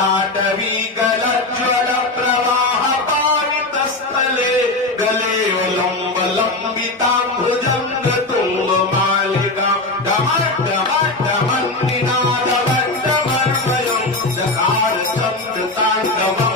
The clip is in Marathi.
ताटवी गलज्वल प्रवाह पाणितस्थले गले लंब लंबितांभुजंग तुंग मालिका डमर डमर डमर निनाद वट्टमर्वयं दकार शब्द तांडव